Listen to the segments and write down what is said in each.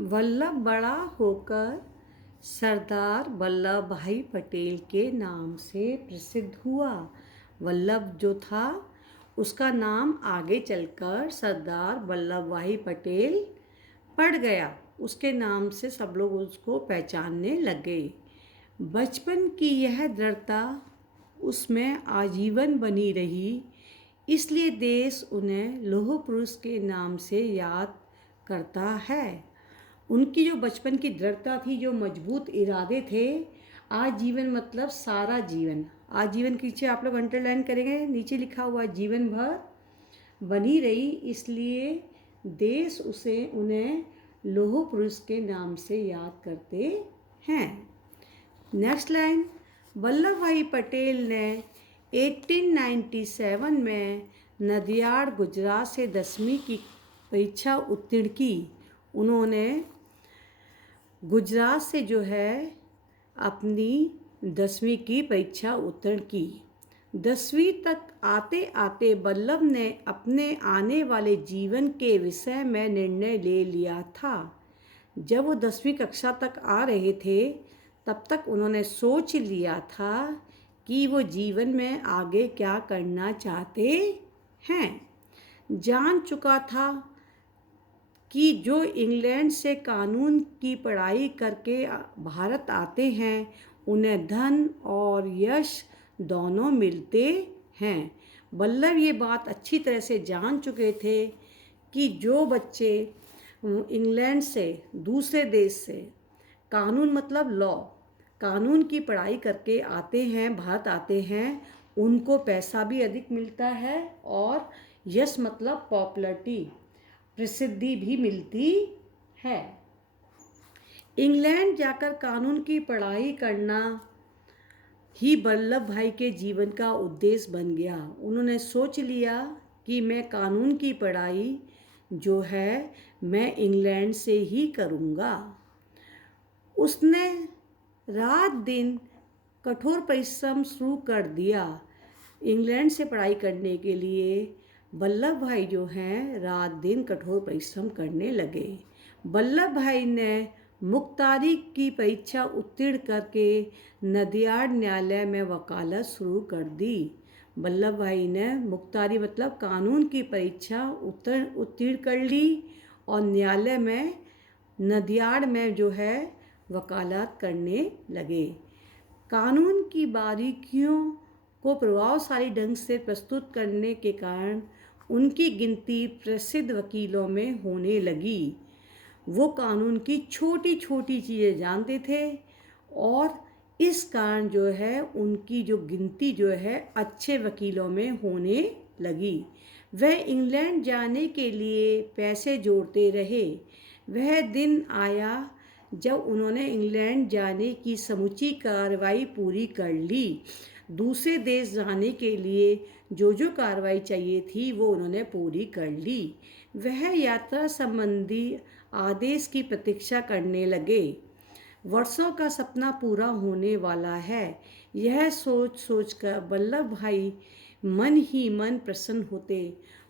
वल्लभ बड़ा होकर सरदार वल्लभ भाई पटेल के नाम से प्रसिद्ध हुआ। वल्लभ जो था उसका नाम आगे चलकर सरदार वल्लभ भाई पटेल पड़ गया। उसके नाम से सब लोग उसको पहचानने लगे। बचपन की यह दृढ़ता उसमें आजीवन बनी रही, इसलिए देश उन्हें लौह पुरुष के नाम से याद करता है। उनकी जो बचपन की दृढ़ता थी, जो मजबूत इरादे थे, आजीवन मतलब सारा जीवन। आजीवन के नीचे आप लोग अंडरलाइन करेंगे, नीचे लिखा हुआ जीवन भर बनी रही, इसलिए देश उन्हें लौह पुरुष के नाम से याद करते हैं। नेक्स्ट लाइन, वल्लभ भाई पटेल ने 1897 में नदियाड गुजरात से 10वीं की परीक्षा उत्तीर्ण की। उन्होंने गुजरात से जो है अपनी 10वीं की परीक्षा उत्तीर्ण की। 10वीं तक आते आते वल्लभ ने अपने आने वाले जीवन के विषय में निर्णय ले लिया था। जब वो 10वीं कक्षा तक आ रहे थे तब तक उन्होंने सोच लिया था कि वो जीवन में आगे क्या करना चाहते हैं। जान चुका था कि जो इंग्लैंड से कानून की पढ़ाई करके भारत आते हैं उन्हें धन और यश दोनों मिलते हैं। वल्लभ ये बात अच्छी तरह से जान चुके थे कि जो बच्चे इंग्लैंड से, दूसरे देश से, कानून मतलब लॉ, कानून की पढ़ाई करके आते हैं, भारत आते हैं, उनको पैसा भी अधिक मिलता है और यश मतलब पॉपुलैरिटी, प्रसिद्धि भी मिलती है। इंग्लैंड जाकर कानून की पढ़ाई करना ही वल्लभ भाई के जीवन का उद्देश्य बन गया। उन्होंने सोच लिया कि मैं कानून की पढ़ाई जो है मैं इंग्लैंड से ही करूँगा। उसने रात दिन कठोर परिश्रम शुरू कर दिया। इंग्लैंड से पढ़ाई करने के लिए वल्लभ भाई जो हैं रात दिन कठोर परिश्रम करने लगे। वल्लभ भाई ने मुख्तारी की परीक्षा उत्तीर्ण करके नदियाड न्यायालय में वकालत शुरू कर दी। वल्लभ भाई ने मुख्तारी मतलब कानून की परीक्षा उत्तीर्ण कर ली और न्यायालय में नदियाड में जो है वकालत करने लगे। कानून की बारीकियों को प्रभावशाली ढंग से प्रस्तुत करने के कारण उनकी गिनती प्रसिद्ध वकीलों में होने लगी। वो कानून की छोटी छोटी चीज़ें जानते थे और इस कारण जो है उनकी जो गिनती जो है अच्छे वकीलों में होने लगी। वह इंग्लैंड जाने के लिए पैसे जोड़ते रहे। वह दिन आया जब उन्होंने इंग्लैंड जाने की समूची कार्रवाई पूरी कर ली। दूसरे देश जाने के लिए जो जो कार्रवाई चाहिए थी वो उन्होंने पूरी कर ली। वह यात्रा संबंधी आदेश की प्रतीक्षा करने लगे। वर्षों का सपना पूरा होने वाला है, यह सोच सोच कर वल्लभ भाई मन ही मन प्रसन्न होते।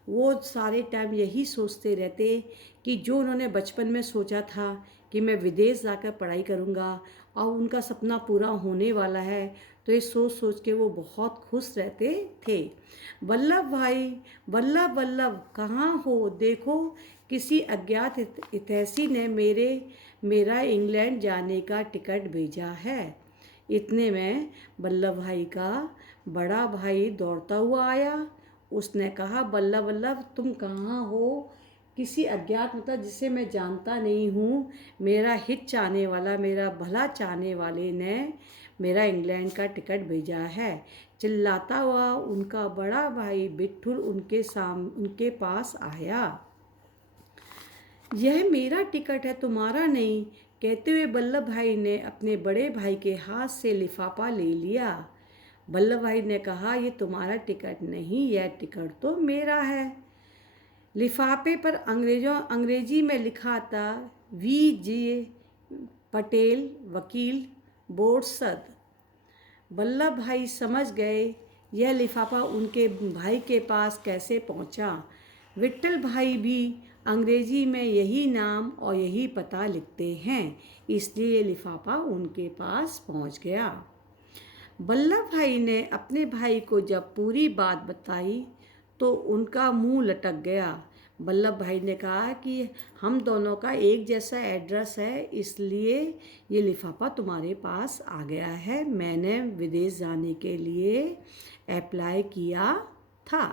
वो सारे टाइम यही सोचते रहते कि जो उन्होंने बचपन में सोचा था कि मैं विदेश जाकर पढ़ाई करूँगा और उनका सपना पूरा होने वाला है, तो ये सोच सोच के वो बहुत खुश रहते थे। वल्लभ भाई, वल्लभ वल्लभ कहाँ हो, देखो किसी अज्ञात हितैषी ने मेरा इंग्लैंड जाने का टिकट भेजा है। इतने में वल्लभ भाई का बड़ा भाई दौड़ता हुआ आया। उसने कहा, वल्लभ वल्लभ तुम कहाँ हो? किसी अज्ञात मतलब जिसे मैं जानता नहीं हूँ, मेरा हित चाहने वाला, मेरा भला चाहने वाले ने मेरा इंग्लैंड का टिकट भेजा है। चिल्लाता हुआ उनका बड़ा भाई बिट्ठुल उनके पास आया। यह मेरा टिकट है, तुम्हारा नहीं, कहते हुए वल्लभ भाई ने अपने बड़े भाई के हाथ से लिफाफा ले लिया। वल्लभ भाई ने कहा, ये तुम्हारा टिकट नहीं, यह टिकट तो मेरा है। लिफाफे पर अंग्रेजी में लिखा था, V.J. पटेल वकील बोरसद। वल्लभ भाई समझ गए यह लिफाफा उनके भाई के पास कैसे पहुंचा। विट्ठल भाई भी अंग्रेजी में यही नाम और यही पता लिखते हैं, इसलिए ये लिफाफा उनके पास पहुंच गया। वल्लभ भाई ने अपने भाई को जब पूरी बात बताई तो उनका मुंह लटक गया। वल्लभ भाई ने कहा कि हम दोनों का एक जैसा एड्रेस है, इसलिए ये लिफाफा तुम्हारे पास आ गया है। मैंने विदेश जाने के लिए अप्लाई किया था।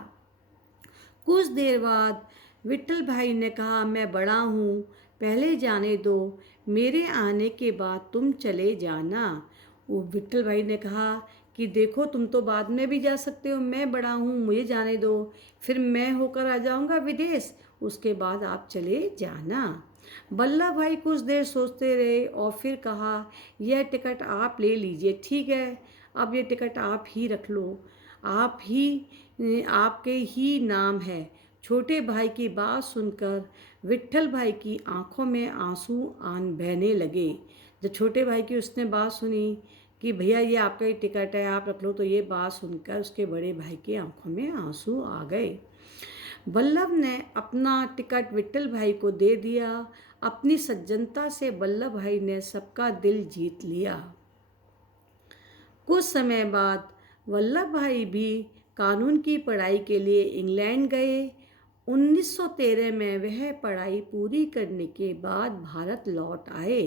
कुछ देर बाद विट्ठल भाई ने कहा, मैं बड़ा हूँ, पहले जाने दो, मेरे आने के बाद तुम चले जाना। वो विट्ठल भाई ने कहा कि देखो तुम तो बाद में भी जा सकते हो, मैं बड़ा हूँ, मुझे जाने दो, फिर मैं होकर आ जाऊँगा विदेश, उसके बाद आप चले जाना। वल्लभ भाई कुछ देर सोचते रहे और फिर कहा, यह टिकट आप ले लीजिए, ठीक है, अब ये टिकट आप ही रख लो, आपके ही नाम है। छोटे भाई की बात सुनकर विट्ठल भाई की आंखों में आंसू बहने लगे। जब छोटे भाई की उसने बात सुनी कि भैया ये आपका ही टिकट है, आप रख लो, तो ये बात सुनकर उसके बड़े भाई की आंखों में आंसू आ गए। वल्लभ ने अपना टिकट विट्ठल भाई को दे दिया। अपनी सज्जनता से वल्लभ भाई ने सबका दिल जीत लिया। कुछ समय बाद वल्लभ भाई भी कानून की पढ़ाई के लिए इंग्लैंड गए। 1913 में वह पढ़ाई पूरी करने के बाद भारत लौट आए।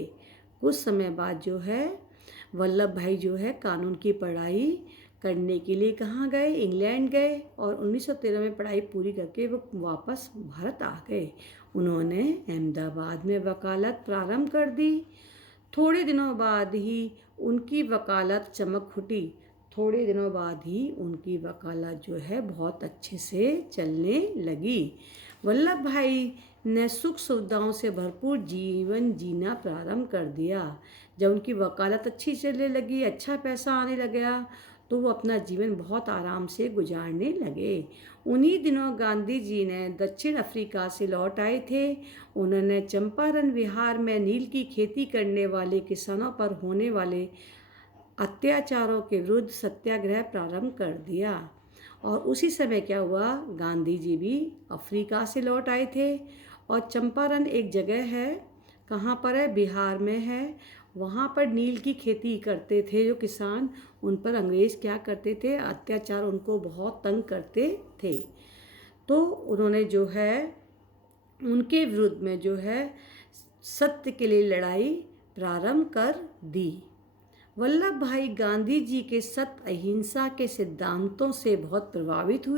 कुछ समय बाद जो है वल्लभ भाई जो है कानून की पढ़ाई करने के लिए कहाँ गए, इंग्लैंड गए, और 1913 में पढ़ाई पूरी करके वो वापस भारत आ गए। उन्होंने अहमदाबाद में वकालत प्रारंभ कर दी। थोड़े दिनों बाद ही उनकी वकालत चमक उठी। थोड़े दिनों बाद ही उनकी वकालत जो है बहुत अच्छे से चलने लगी। वल्लभ भाई ने सुख सुविधाओं से भरपूर जीवन जीना प्रारंभ कर दिया। जब उनकी वकालत अच्छी चलने लगी, अच्छा पैसा आने लगा, तो वो अपना जीवन बहुत आराम से गुजारने लगे। उन्हीं दिनों गांधी जी ने दक्षिण अफ्रीका से लौट आए थे। उन्होंने चंपारण विहार में नील की खेती करने वाले किसानों पर होने वाले अत्याचारों के विरुद्ध सत्याग्रह प्रारंभ कर दिया। और उसी समय क्या हुआ, गांधी जी भी अफ्रीका से लौट आए थे। और चंपारण एक जगह है, कहाँ पर है, बिहार में है। वहाँ पर नील की खेती करते थे जो किसान, उन पर अंग्रेज़ क्या करते थे, अत्याचार, उनको बहुत तंग करते थे। तो उन्होंने जो है उनके विरुद्ध में जो है सत्य के लिए लड़ाई प्रारंभ कर दी। वल्लभ भाई गांधी जी के सत्य अहिंसा के सिद्धांतों से बहुत प्रभावित हुए।